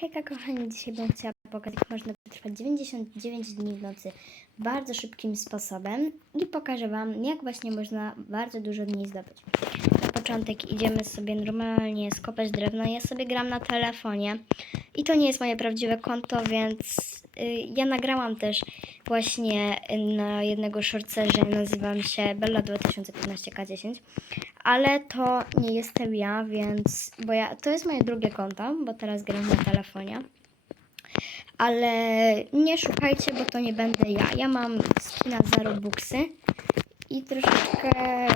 Hejka kochani, dzisiaj bym chciała pokazać, jak można przetrwać 99 dni w nocy bardzo szybkim sposobem i pokażę Wam, jak właśnie można bardzo dużo dni zdobyć. Początek idziemy sobie normalnie skopać drewno, ja sobie gram na telefonie i to nie jest moje prawdziwe konto, więc y, ja nagrałam też właśnie na jednego shortcerze, nazywam się Bella2015K10, ale to nie jestem ja, więc, bo ja, to jest moje drugie konto, bo teraz gram na telefonie. Ale nie szukajcie, bo to nie będę ja. Ja mam skina za Robuxy i troszeczkę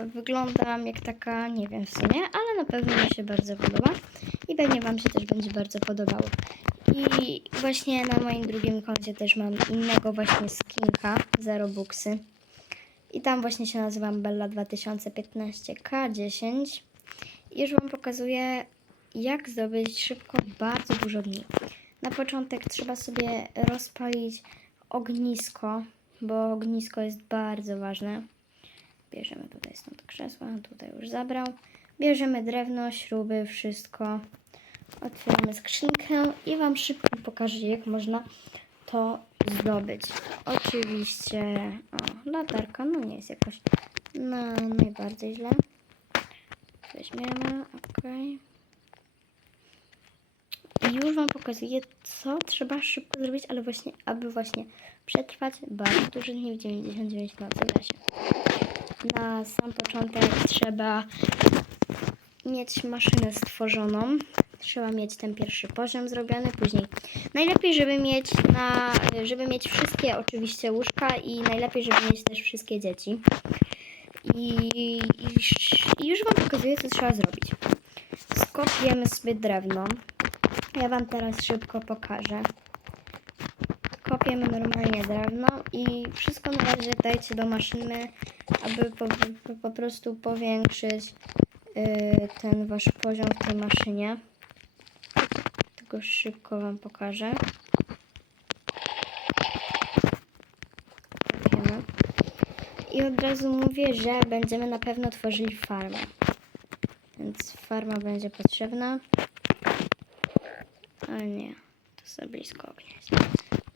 wyglądam jak taka, nie wiem w sumie, ale na pewno mi się bardzo podoba i pewnie Wam się też będzie bardzo podobało. I właśnie na moim drugim koncie też mam innego właśnie skinka za Robuxy. I tam właśnie się nazywam Bella 2015K10. I już Wam pokazuję, jak zdobyć szybko bardzo dużo dni. Na początek trzeba sobie rozpalić ognisko, bo ognisko jest bardzo ważne. Bierzemy tutaj stąd krzesła, tutaj już zabrał. Bierzemy drewno, śruby, wszystko. Otwieramy skrzynkę i Wam szybko pokażę, jak można to zdobyć. Oczywiście, o, latarka, no nie jest jakoś no, najbardziej źle. Weźmiemy, ok. I już Wam pokazuję, co trzeba szybko zrobić, ale właśnie, aby właśnie przetrwać bardzo dużo dni w 99 nocy w lesie. Na sam początek trzeba mieć maszynę stworzoną. Trzeba mieć ten pierwszy poziom zrobiony, później najlepiej, żeby mieć na, żeby mieć wszystkie oczywiście łóżka i najlepiej, żeby mieć też wszystkie dzieci. I, i, już Wam pokazuję, co trzeba zrobić. Skopiemy sobie drewno. Ja Wam teraz szybko pokażę. Kopiemy normalnie drewno i wszystko na razie dajcie do maszyny, aby po, po, po prostu powiększyć yy, ten Wasz poziom w tej maszynie. Tylko szybko Wam pokażę. I od razu mówię, że będziemy na pewno tworzyli farmę. Więc farma będzie potrzebna. Ale nie, to za blisko ognia jest.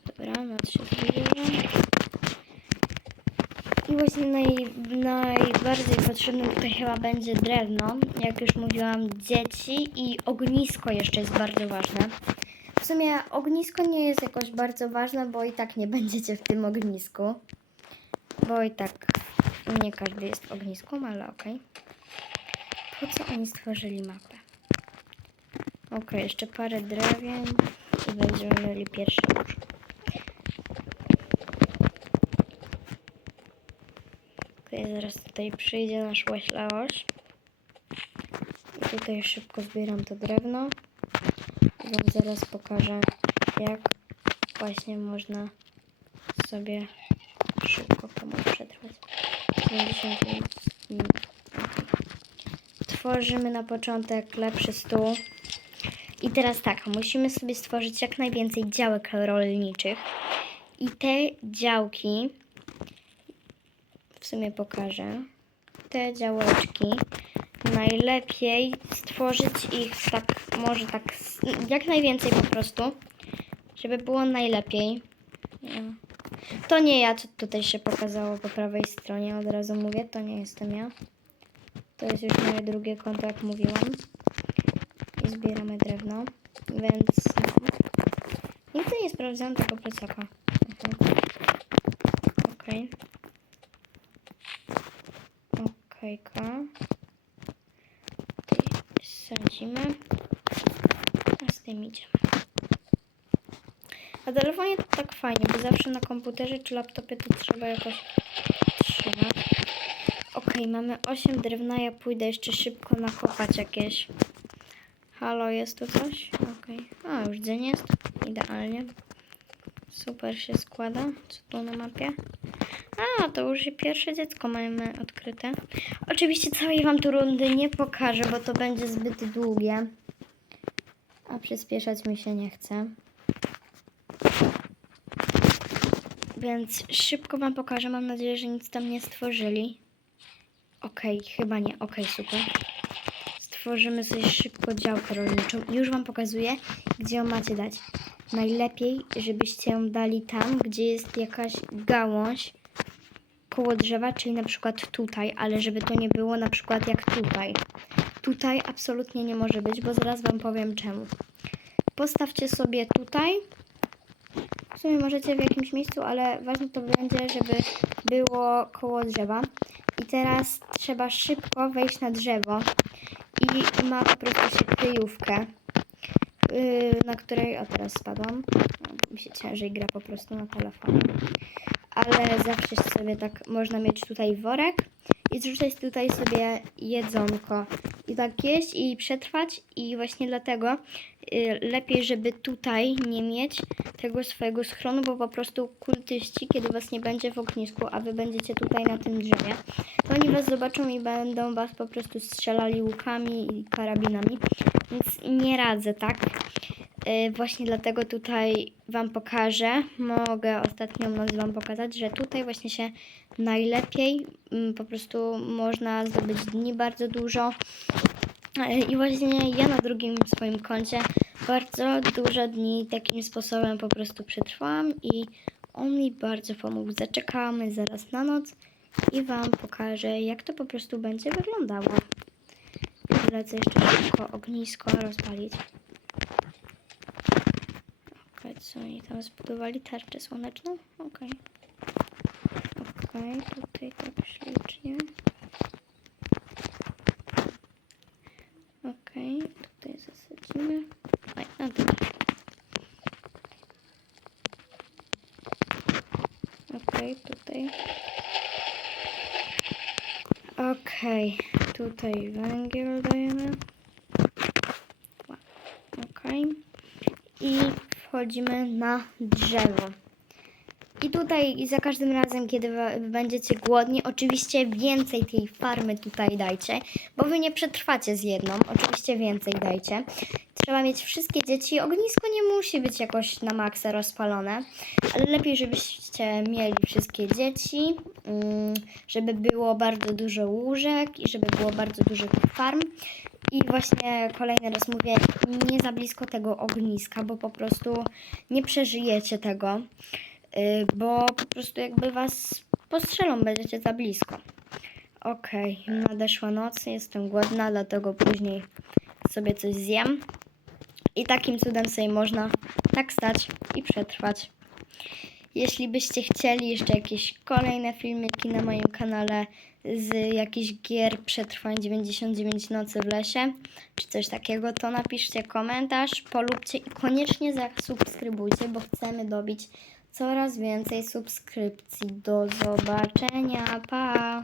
Dobra, się zbliża. I właśnie naj, najbardziej potrzebne tutaj chyba będzie drewno. Jak już mówiłam, dzieci i ognisko jeszcze jest bardzo ważne. W sumie ognisko nie jest jakoś bardzo ważne, bo i tak nie będziecie w tym ognisku. Bo i tak nie każdy jest w ognisku, ale okej. Po co oni stworzyli mapę? Ok, jeszcze parę drewien i będziemy mieli pierwszy łóżko. Zaraz tutaj przyjdzie nasz łaślaoś. I tutaj szybko zbieram to drewno. I wam zaraz pokażę, jak właśnie można sobie szybko pomóc przetrwać. 55 dni. Tworzymy na początek lepszy stół. I teraz tak, musimy sobie stworzyć jak najwięcej działek rolniczych. I te działki, w sumie pokażę, te działeczki, najlepiej stworzyć ich tak, może tak, jak najwięcej po prostu, żeby było najlepiej. To nie ja, co tutaj się pokazało po prawej stronie, od razu mówię, to nie jestem ja. To jest już moje drugie konto, jak mówiłam i zbieramy drewno, więc nigdy nie sprawdzałam tego plecaka. Mhm. Okej. Okejka. Tutaj sadzimy, a z tym idziemy. Na telefonie to tak fajnie, bo zawsze na komputerze czy laptopie to trzeba jakoś trzymać. Okej, mamy 8 drewna, ja pójdę jeszcze szybko nakopać jakieś. Halo, jest tu coś? Okej. A, już dzień jest. Idealnie. Super się składa. Co tu na mapie? A, to już pierwsze dziecko mamy odkryte. Oczywiście całej Wam tu rundy nie pokażę, bo to będzie zbyt długie. A przyspieszać mi się nie chce. Więc szybko Wam pokażę. Mam nadzieję, że nic tam nie stworzyli. Okej, chyba nie. Okej, super. stworzymy sobie szybko działkę rolniczą. Już Wam pokazuję, gdzie ją macie dać. Najlepiej, żebyście ją dali tam, gdzie jest jakaś gałąź koło drzewa, czyli na przykład tutaj, ale żeby to nie było na przykład jak tutaj. Tutaj absolutnie nie może być, bo zaraz Wam powiem czemu. Postawcie sobie tutaj. W sumie możecie w jakimś miejscu, ale ważne to będzie, żeby było koło drzewa. I teraz trzeba szybko wejść na drzewo i ma po prostu się kryjówkę, yy, na której, o teraz spadłam, mi się ciężej gra po prostu na telefonie, ale zawsze sobie tak można mieć tutaj worek i zrzucać tutaj sobie jedzonko i tak jeść i przetrwać i właśnie dlatego y, lepiej, żeby tutaj nie mieć tego swojego schronu, bo po prostu kultyści, kiedy was nie będzie w ognisku, a wy będziecie tutaj na tym drzewie, to oni was zobaczą i będą was po prostu strzelali łukami i karabinami, więc nie radzę, tak? Y, Właśnie dlatego tutaj Wam pokażę. Mogę ostatnią noc Wam pokazać, że tutaj właśnie się najlepiej mm, po prostu można zdobyć dni bardzo dużo. Y, I właśnie ja na drugim swoim koncie bardzo dużo dni takim sposobem po prostu przetrwałam i on mi bardzo pomógł. Zaczekamy zaraz na noc i Wam pokażę, jak to po prostu będzie wyglądało. Lecę jeszcze szybko ognisko rozpalić. Co oni tam zbudowali? Tarczę słoneczną? Okej. Okej, tutaj tak ślicznie. Okej, tutaj zasadzimy. Oj, no dobra. Okej, tutaj. Okej, tutaj węgiel dajemy. Okej. I wchodzimy na drzewo. I tutaj za każdym razem, kiedy będziecie głodni, oczywiście więcej tej farmy tutaj dajcie, bo wy nie przetrwacie z jedną. Oczywiście więcej dajcie. Trzeba mieć wszystkie dzieci. Ognisko nie musi być jakoś na maksa rozpalone, ale lepiej, żebyście mieli wszystkie dzieci, mm, żeby było bardzo dużo łóżek i żeby było bardzo dużo farm. I właśnie kolejny raz mówię, nie za blisko tego ogniska, bo po prostu nie przeżyjecie tego, y, bo po prostu jakby was postrzelą, będziecie za blisko. Okej, nadeszła noc, jestem głodna, dlatego później sobie coś zjem. I takim cudem sobie można tak stać i przetrwać. Jeśli byście chcieli jeszcze jakieś kolejne filmiki na moim kanale z jakichś gier przetrwań 99 nocy w lesie, czy coś takiego, to napiszcie komentarz, polubcie i koniecznie zasubskrybujcie, bo chcemy dobić coraz więcej subskrypcji. Do zobaczenia, pa!